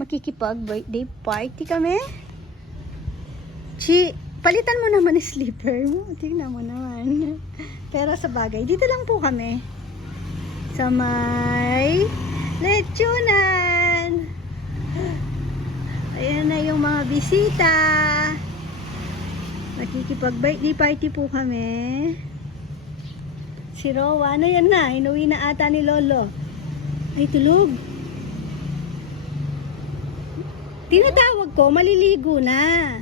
Makikipag-birthday party kami. Palitan mo naman yung slipper mo. Tingnan mo naman. Pero sa bagay, dito lang po kami. Sa may lechonan. Ayan na yung mga bisita. Makikipag-birthday party po kami. Si Rowa, ano yan na? Inuwi na ata ni Lolo. Ay, tulog. Tinatawag ko, maliligo na.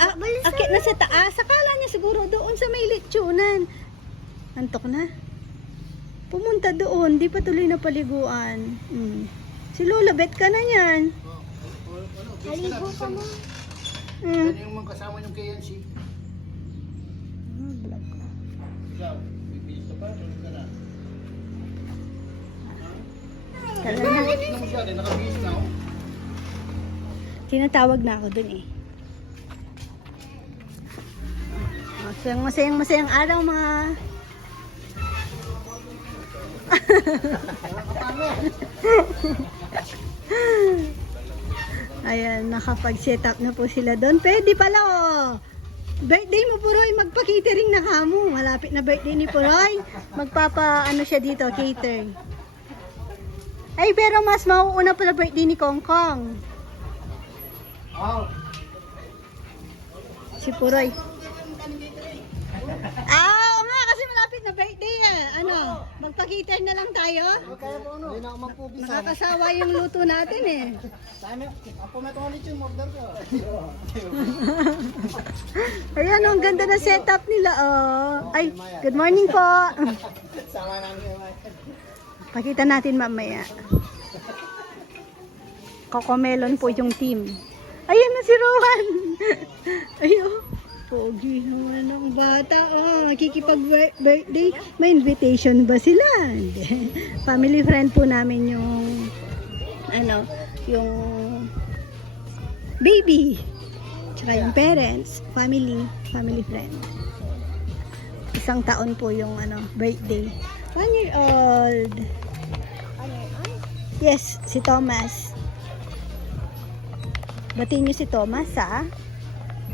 Akit na sa taas. Akala niya siguro doon sa may lechonan. Antok na. Pumunta doon. Di pa tuloy na paliguan. Si Lola, bet ka na yan. Maligo ka mo. Ano yung mga kasama yung KNC? Vlog ko. Ikaw, bibis ka pa? Tulog ka na. Nakabis na ako. Tinatawag na ako dun eh. Masayang araw mga ayan, nakapag-set up na po sila doon. Pwede pala oh. Birthday mo Puroy, magpa-catering na kamo. Malapit na birthday ni Puroy. Magpapa siya dito, cater. Ay, pero mas mauuna pala birthday ni Kong Kong. Si Puroy. Oo nga, kasi malapit na birthday eh. Magpa-cater na lang tayo? Hindi na ako magpupisa. Nakakasawa yung luto natin eh. Ako may tumalit yung order ko. Ayan, ang ganda na setup nila oh. Ay, good morning po. Sama namin. Pakita natin mamaya. Cocomelon po yung team. Ayan na si Rowan. Ayun. Pogi naman ng bata. Makikipag-birthday. May invitation ba sila? Family friend po namin yung yung baby. Tsaka yung parents. Family friend. 1 taon po yung birthday. 1 year old. Yes, si Thomas. Batiin niyo si Thomas ha.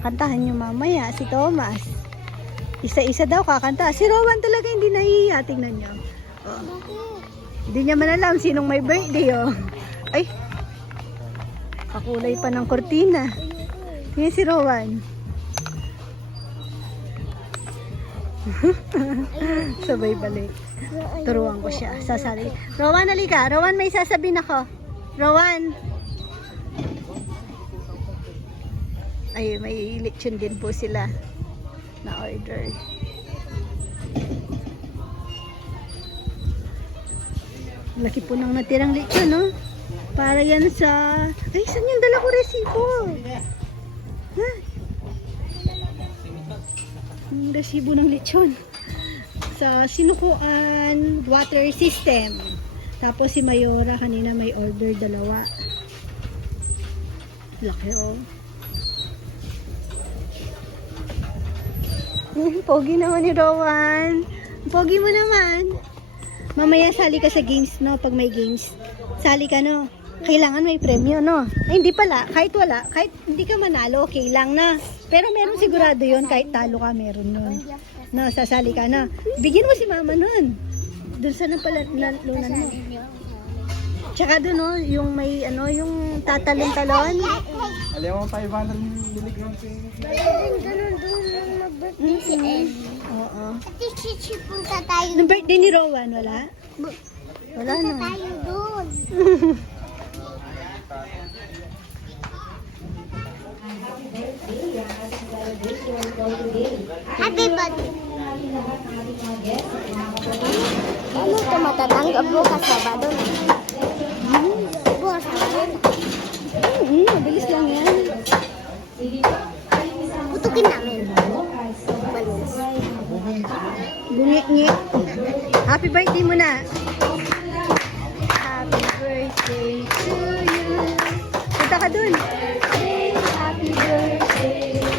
Kantahan niyo mamaya si Thomas. Isa-isa daw kakanta. Si Rowan talaga hindi nahihiya. Tingnan niyo. Oh. Hindi niya man alam sinong may birthday oh. Ay. Kakulay pa ng kortina. Tingnan si Rowan. Sabay balik. Turuan ko siya. Sasali. Rowan, halika. Rowan, may sasabihin ako. Rowan. Ay, may lechon din po sila na order. Laki po ng natirang lechon, no? Para yan sa... Ay, saan yung dala ko resibo? Ha? Yung resibo ng lechon. Sa Sinukuan water system. Tapos si Mayora kanina may order 2. Laki, oh. Pogi naman ni Rowan. Pogi mo naman. Mamaya sali ka sa games, no? Pag may games, sali ka, no? Kailangan may premyo, no? Ay, hindi pala. Kahit wala, kahit hindi ka manalo, okay lang na. Pero meron sigurado yon, kahit talo ka, meron nun. No, sasali ka, no? Bigyan mo si mama nun. Doon sa lunan mo. Tsaka doon, no? Yung may, yung tatalon-talon. Alam mo, 500 milligrams yung... Ganun mag-birthday si Ed. Oo. Ati punta tayo. Nung birthday ni Rowan, wala? Wala Punta na. tayo doon. Happy birthday. Ano ito matatanggap bukas Sabado? Bukas Sabado. Mabilis lang yan. Putukin namin. Bungi-ngi. Happy birthday muna. Happy birthday to you. Punta ka dun. Happy birthday. Happy birthday to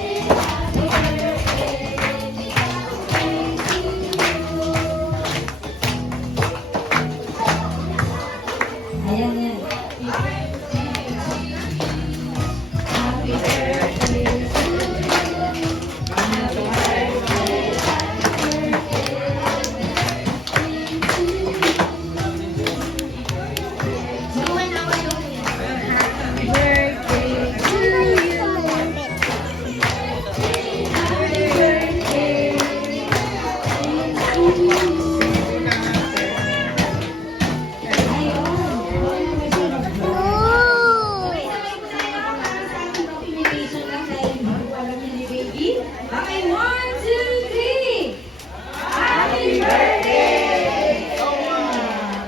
you. ready? Okay, 1, 2, 3. Happy birthday!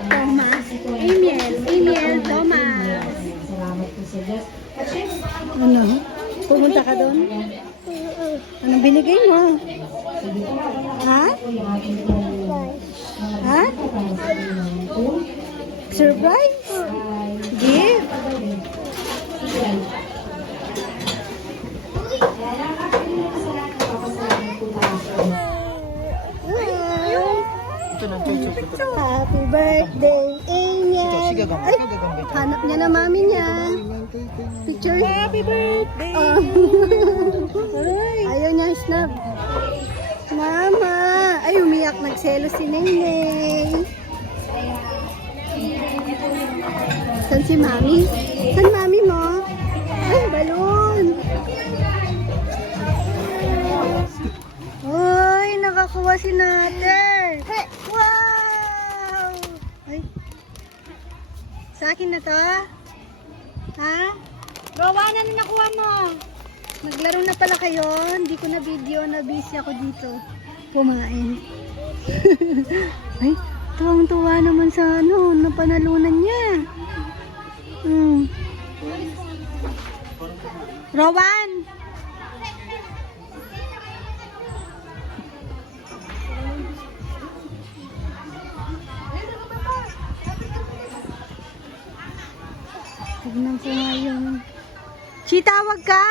Thomas. Amiel, Thomas. Salamat po sa Diyos. At syempre, Ano? Pumunta ka doon? Anong binigay mo? Ha? Ha? Surprise? Gift? Ito na, chuchu. Happy birthday, Amiel! Sige, gagambay. Ay, Gagambay. hanap niya na mami niya. Picture? Happy birthday! Ayaw niya snap. Mama! Ay, umiyak. Nagselo si Neneng. Saan si mami? Saan mami mo? Ay, balon! Uy, nakakuha si Nater! Wow! Ay. Sa akin na to? Ha? Rowan, ano nakuha mo? Naglaro na pala kayo. Hindi ko na video. Na-busy ako dito. Kumain. Ay, tuwang-tuwa naman sa ano, napanalunan niya. Rowan! Tignan ko nga yung... Chita, wag ka!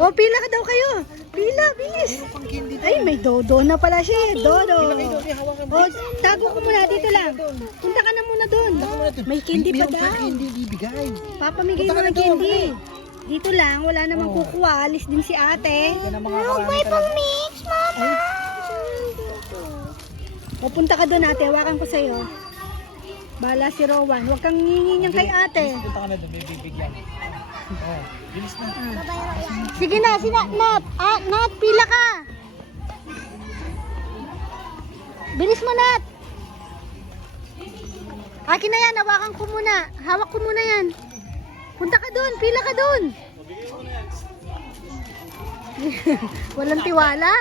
O, pila ka daw kayo. Pila, bilis. Ay, may dodo na pala siya. Dodo. O, tago ko muna. Dito lang. Punta ka na muna doon. May candy pa daw. Hindi bibigay. Papamigay mo Punta ka ng na doon. candy. Dito lang. Wala namang kukuha. Alis din si ate. May pang-mix, Mama. O, punta ka doon ate. Hawakan ko sa'yo. Bala si Rowan. Huwag kang ngingin niyan kay ate. Punta ka na doon, may bibigyan. Oh, bilis na. Sige na, Nat. Nat, pila ka. Bilis mo, Nat. Akin na yan, hawakan ko muna. Hawak ko muna yan. Punta ka doon, pila ka doon. Walang tiwala.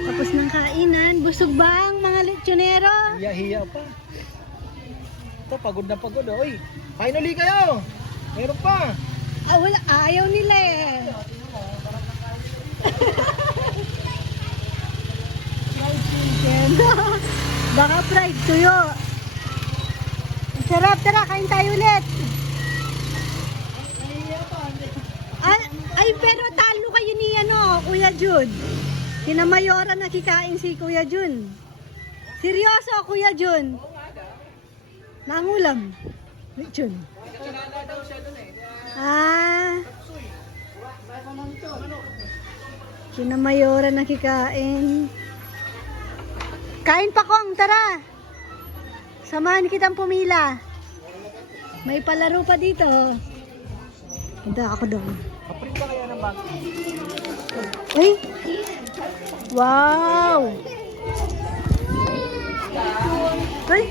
Tapos ng kainan, busog ba ang mga lechonero? Hiya pa. Ito, pagod na pagod. Oy, finally kayo. Meron pa. Ah, wala, ayaw nila eh. Fried chicken. Baka fried tuyo. Ang sarap, tara, kain tayo ulit. Ay, pero talo kayo ni Kuya Jun. Kina Mayora nakikain si Kuya Jun. Seryoso, Kuya Jun. Nangulam. Jun. Kina Mayora nakikain. Kain pa kong, tara. Samahan kitang pumila. May palaro pa dito. Punta ako doon. Kaprin ka kaya ng bag. Ay! Wow! Ay!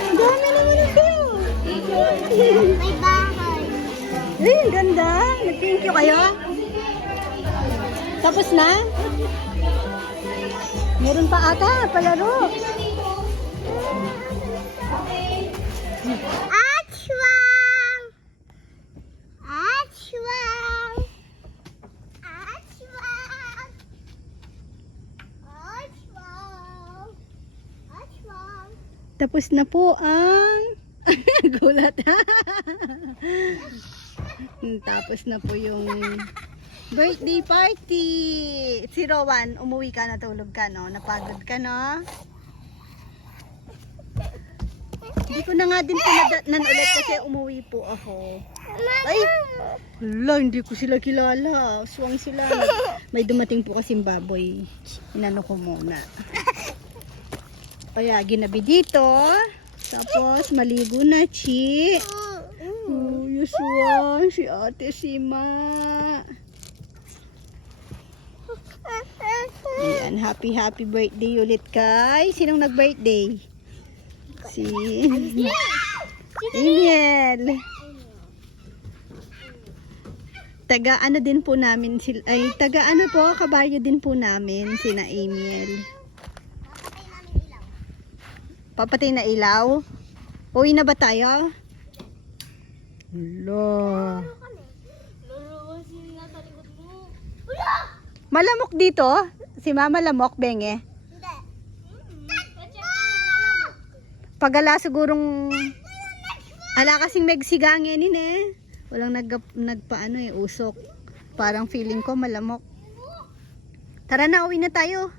Ang dami naman ito! May bahay. Ay, ang ganda! Nag-thank you kayo? Tapos na? Meron pa ata, palaro. Achwang! Achwang! Achwang! Achwang! Achwang! Tapos na po ang... Gulat. Tapos na po yung birthday party. Si Rowan, umuwi ka, natulog ka, no? Napagod ka, no? Hindi ko na nga din pinadatnan ulit kasi umuwi po ako. Ay! Hala, hindi ko sila kilala. Swang sila. May dumating po kasing baboy. Inano ko muna. Kaya ginabi dito. Tapos maligo na, Chi. Oh, Nag-aswang si Ate Sima. Ayan, happy birthday ulit kay. Sinong nag-birthday? Si Emiel. Taga ano din po namin sila, ay taga ano po, kabaryo din po namin sina Emiel. Papatay na ilaw? Uwi na ba tayo? Hala. Malamok dito? Si Mama lamok, Benge? Pagala sigurong ala kasing megsigangin eh. Walang nagpaano eh, usok. Parang feeling ko malamok. Tara na, uwi na tayo.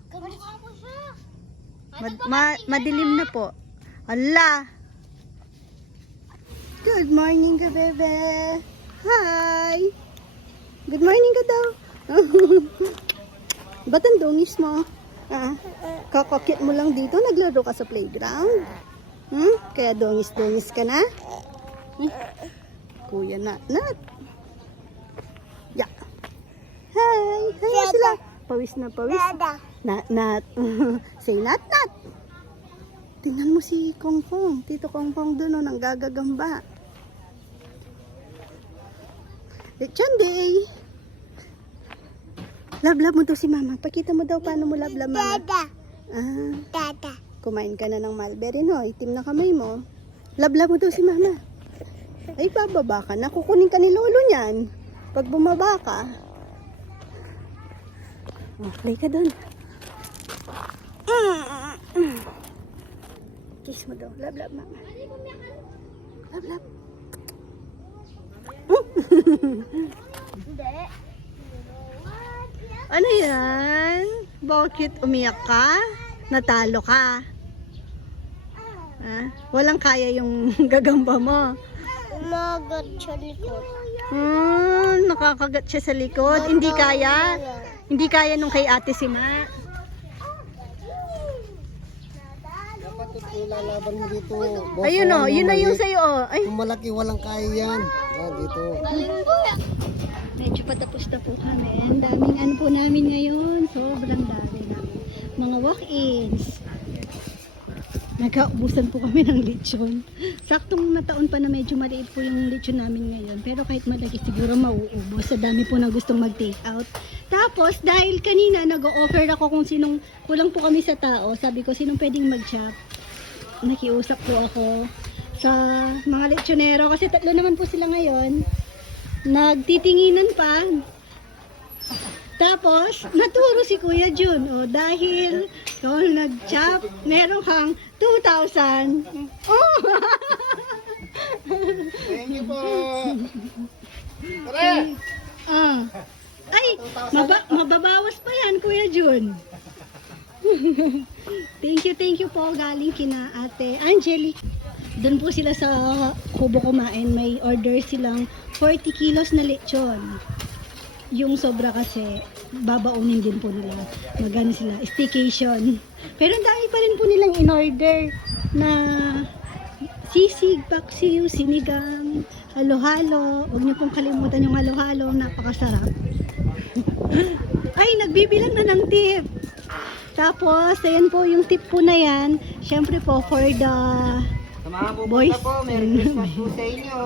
Madilim na po. Ala. Good morning ka, bebe. Hi. Good morning ka daw. Ba't ang dungis mo? Kakakit mo lang dito. Naglaro ka sa playground. Kaya dungis-dungis ka na? Kuya Nat. Yeah. Hi. Hi sila. Pawis na pawis. Nat. Say Nat. Tingnan mo si Kongkong. Tito Kongkong doon nang gagagamba. Lechon day. Love mo to si Mama. Pakita mo daw paano mo love Mama. Dada. Kumain ka na ng mulberry, no? Itim na kamay mo. Love mo to si Mama. Ay, bababa ka na. Kukunin ka ni Lolo niyan. Pag bumaba ka. Play ka doon. Kiss mo daw. Love, Mama. Love. Ano yan? Bakit umiyak ka? Natalo ka? Walang kaya yung gagamba mo. Umagat siya likod. Nakakagat siya sa likod. Hindi kaya. Hindi kaya nung kay Ate Sima. Dapat lalaban mo dito. Ayun o, yun na yung sa'yo. Ay, Kung malaki, walang kaya yan. Dito. medyo patapos na po kami. Ang daming ano po namin ngayon. Sobrang dami namin. Mga walk-ins. Nagkaubusan po kami ng lechon. Saktong nataon pa na medyo maliit po yung lechon namin ngayon. Pero kahit malaki siguro mauubos. Sa dami po na gustong mag-take out. Tapos dahil kanina nag-o-offer ako kung sinong, kulang po kami sa tao. Sabi ko sinong pwedeng mag-chop. Nakiusap po ako sa mga lechonero. Kasi 3 naman po sila ngayon. Nagtitinginan pa. Tapos, naturo si Kuya Jun. O, dahil nag-chop, meron kang 2,000. Oh! Thank you po. Tara! Ay, mababawas pa yan, Kuya Jun. Thank you po. Galing kina Ate Angelique. Doon po sila sa Kubo kumain. May order silang 40 kilos na lechon. Yung sobra kasi, babaunin din po nila. Magano sila, staycation. Pero ang dami pa rin po nilang in-order na sisig, paksiw, sinigang, halo-halo. Huwag niyo pong kalimutan yung halo-halo, napakasarap. Ay, nagbibilang na ng tip. Tapos, ayan po yung tip po na yan. Syempre po, for the Sa mga boys. pupunta po, Merry Christmas po sa inyo.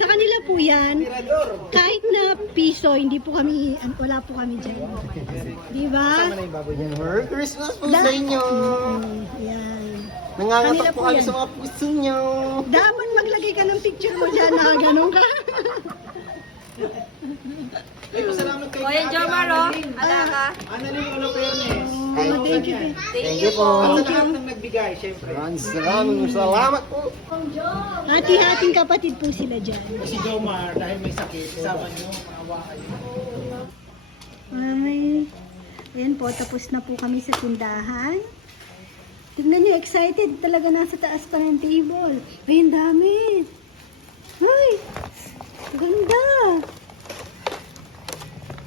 Sa kanila po yan, Tirador. kahit na piso, hindi po kami, wala po kami dyan. Diba? Sama na yung baboy niya. Merry Christmas po sa inyo. Yan. Nangangatak Kanila po po kami yan. sa mga puso nyo. Dapat maglagay ka ng picture mo dyan na ganun ka. Ay, pasalamat kayo. Kuya Jomaro, ala ka. Annalyn Olopernes. Thank you. Thank you po. At sa lahat ng nagbigay, syempre. Maraming salamat po. Hati-hating kapatid po sila dyan. Si Jomar, dahil may sakit, isama nyo, maawa kayo. Ay, ayan po, tapos na po kami sa tindahan. Tignan niyo, excited talaga nasa taas pa ng table. Ay, ang dami. Ay, ganda.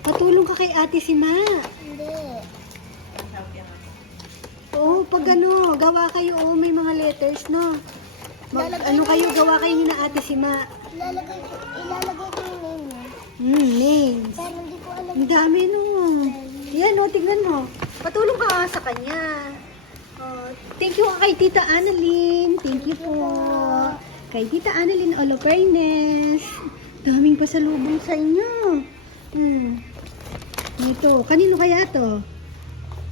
Patulong ka kay Ate Sima. Hindi. Oo, pag ano, gawa kayo, may mga letters, no? ano kayo, gawa kayo ni na Ate Sima. Ilalagay ko yung name niya. Names. Pero hindi ko alam. Ang dami no. Yan o, tingnan mo. Patulong ka sa kanya. Oh, thank you kay Tita Annalyn. Thank you po. Kay Tita Annalyn Olopernes. Daming pasalubong sa inyo. Ito, kanino kaya to?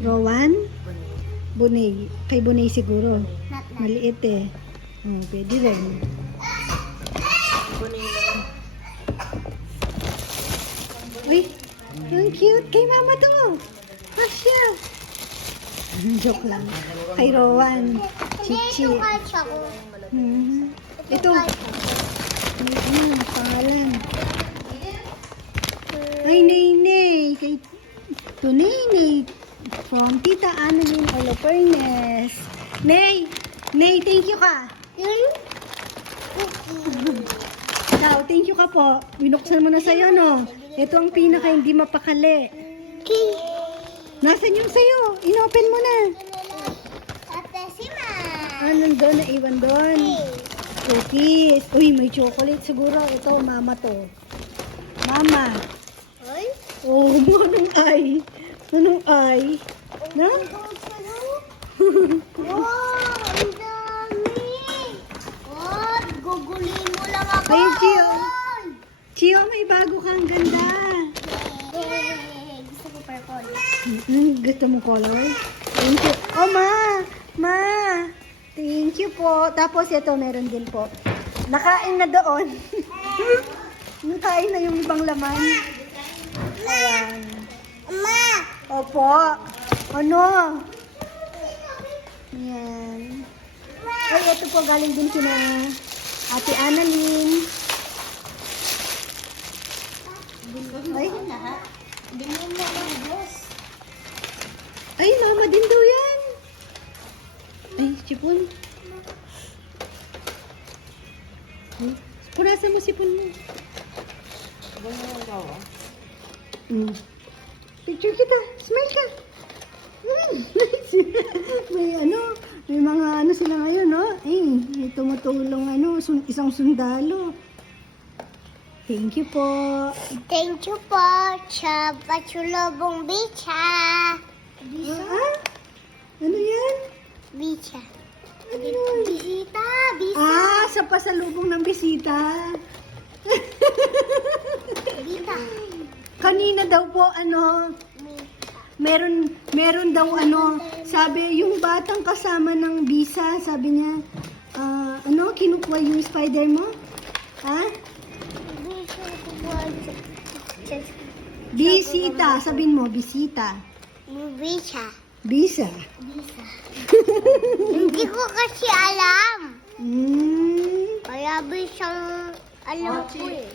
Rowan? Bunay. Kay Bunay siguro. Maliit eh. Oh, pwede rin. Uy, ang cute. Kay mama to. Asya. Joke lang. Kay Rowan. Chichi. Ito. Pangalan. Ay, Nene. Kay to Nene. From Tita Annalyn Olopernes. Nay, thank you ka. Daw, thank you ka po. Binuksan mo na sa'yo, no? Ito ang pinaka hindi mapakali. Nasaan yung sa'yo? Inopen mo na. Ate Sima. Nandun, naiwan doon. Cookies. Uy, may chocolate siguro. Ito, mama to. Mama. Ay? Oh, manong ay. Manong ay. Na? Wow, ang dami. Oh, gugulin mo lang ako. Ay, Gio. Gio, may bago kang ganda. Gusto ko purple. Gusto mo color? Thank you. Oh, Ma. Thank you po. Tapos ito, meron din po. Nakain na doon. Nakain na yung ibang laman. Ayan. Ma! Opo. Ano? Ayan. Ay, ito po galing din kina Ate Annalyn. Ay. Ay, mama din daw yan. Ay, sipon. Ay, punasan mo sipon mo. Picture kita. Smile ka. Nice. May mga ano sila ngayon, no? May tumutulong isang sundalo. Thank you po. Thank you po, Pachulobong Bicha. Ah? Ano yan? Bicha. Ano yun? Bisita, bisita. Ah, sa pasalubong ng bisita. Bisita. Kanina daw po, meron daw sabi, yung batang kasama ng bisa, sabi niya, kinukuha yung spider mo? Ha? Bisita, sabihin mo, bisita. Bicha. Bisa. Hindi ko kasi alam. Kaya bisang alam ko eh.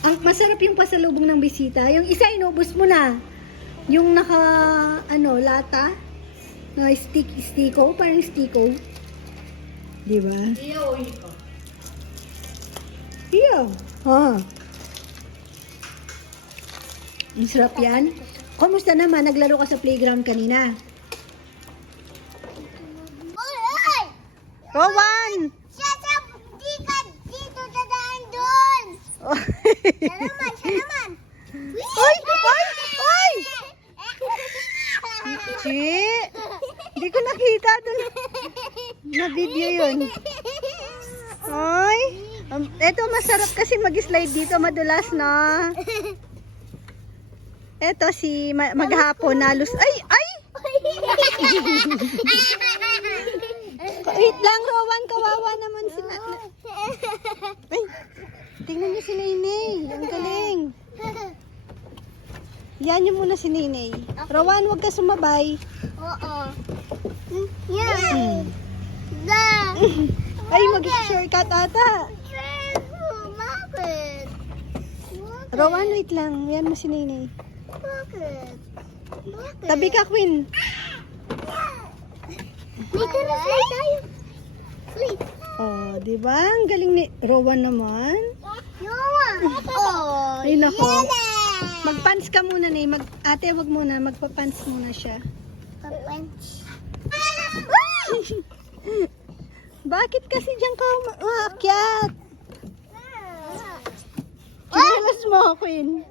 Ang masarap yung pasalubong ng bisita. Yung isa inubos mo na. Yung lata. Na stiko, parang stiko. Di ba? Iyo. Ha. Ang sarap yan. Kumusta naman? Naglaro ka sa playground kanina? Oy! Rowan! Di ka dito dadaan doon. Siya naman. Ay! Chi! Hindi ko nakita doon. Na video yun. Ay! Eto masarap kasi mag-slide dito. Madulas na. Eto si maghapon nalos. Ay! Wait lang, Rowan. Kawawa naman si Ay! Tingnan niyo si Nenay. Ang galing. Yan niyo muna si Nenay. Rowan, huwag ka sumabay. Oo. Yan. Ay, mag-shortcut ata. Bakit? Rowan, wait lang. Yan mo si Nenay. Bakit? Tabi ka, Queen. Dito na slide tayo. Slide. Oh, di ba? Ang galing ni Rowan naman. Yawa. Oh, Ay, nako. yan. Mag-pants ka muna, Nay. Ate, wag muna. Magpa-pants muna siya. Pag-punch. Bakit kasi diyan ka umakyat? Chinelas mo, Queen.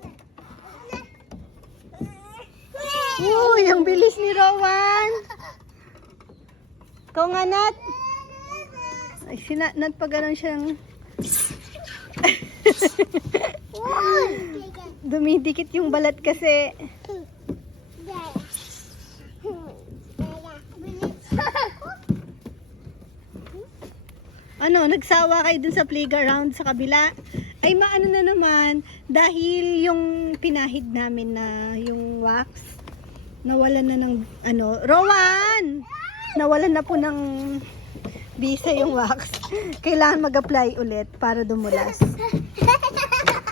Uy, ang bilis ni Rowan. Ikaw nga, Nat. Ay, si Nat pa ganun siyang... Dumidikit yung balat kasi. Ano, nagsawa kayo dun sa playground sa kabila? Ay, maano na naman, dahil yung pinahid namin na yung wax, nawalan na ng, Rowan! Nawalan na po ng bisa yung wax. Kailangan mag-apply ulit para dumulas.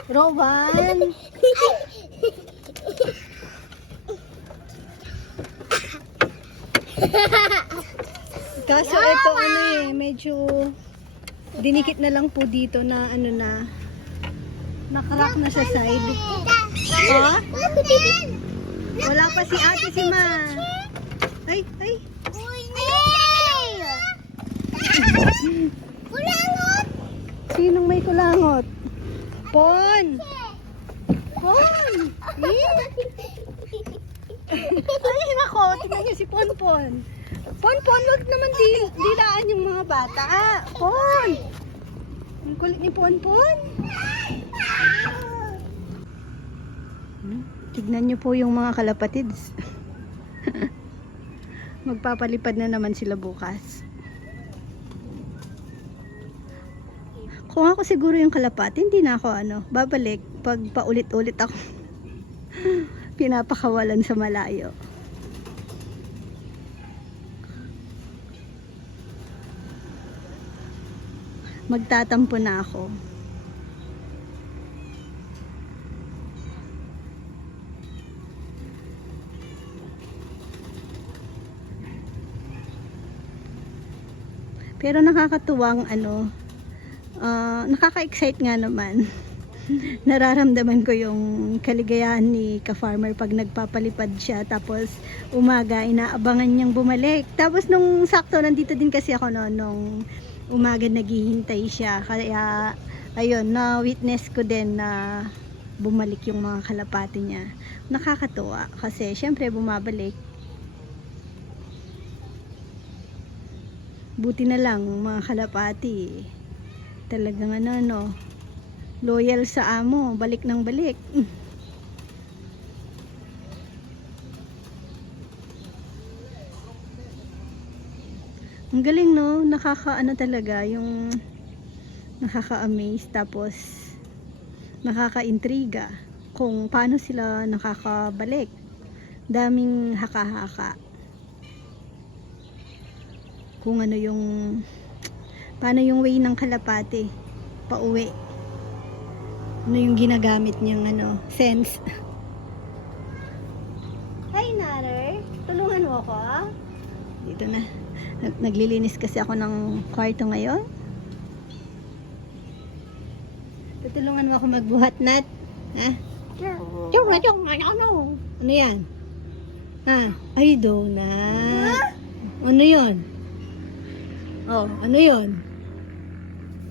Rowan! Kaso ito medyo dinikit na lang po dito na nakrack na sa side. Ha? Wala pa si ate si Ma. Ay. Kulangot! Sinong may kulangot? Pon! Ay, nako, tingnan niyo si Pon. Pon, wag naman dilaan yung mga bata. Pon! Ang kulit ni Pon. Tignan niyo po yung mga kalapatids. Magpapalipad na naman sila bukas. Kung ako siguro yung kalapati, hindi na ako babalik pag paulit-ulit ako pinapakawalan sa malayo. Magtatampo na ako. Pero nakakatuwang nakaka-excite nga naman. Nararamdaman ko yung kaligayahan ni ka-farmer pag nagpapalipad siya, tapos umaga inaabangan niyang bumalik. Tapos nung sakto nandito din kasi ako nung umaga naghihintay siya, kaya ayun, na witness ko din na bumalik yung mga kalapati niya. Nakakatuwa kasi syempre bumabalik. Buti na lang mga kalapati, talagang loyal sa amo, balik ng balik. Ang galing talaga yung nakaka-amaze, tapos nakaka-intriga kung paano sila nakakabalik. Daming haka-haka. Kung paano yung way ng kalapati pauwi. Ano yung ginagamit niyang sense. Hi, Natter. Tulungan mo ako. Dito na. Naglilinis kasi ako ng kwarto ngayon. Tutulungan mo ako magbuhat, Nat. Ha? Ano yan? Ha? Ay, donut. Ano yun? Oh, ano yun?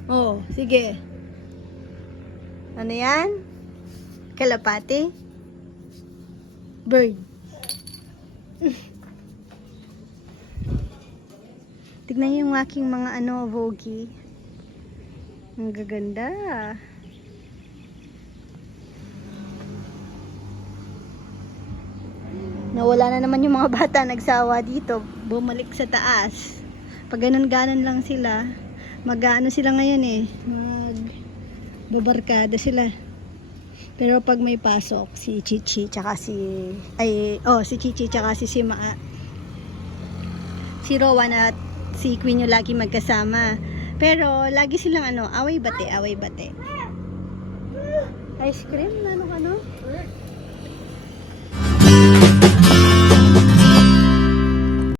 Oh, sige. Ano yan? Kalapati? Bird. Tignan niyo yung aking mga Vogie. Ang gaganda. Nawala na naman yung mga bata, nagsawa dito. Bumalik sa taas. Pag ganun-ganon lang sila, mag-ano sila ngayon magbabarkada sila. Pero pag may pasok, si Chichi tsaka si Chichi tsaka si Rowan at si Queen yung lagi magkasama. Pero lagi silang away bate. Ice cream? Ano?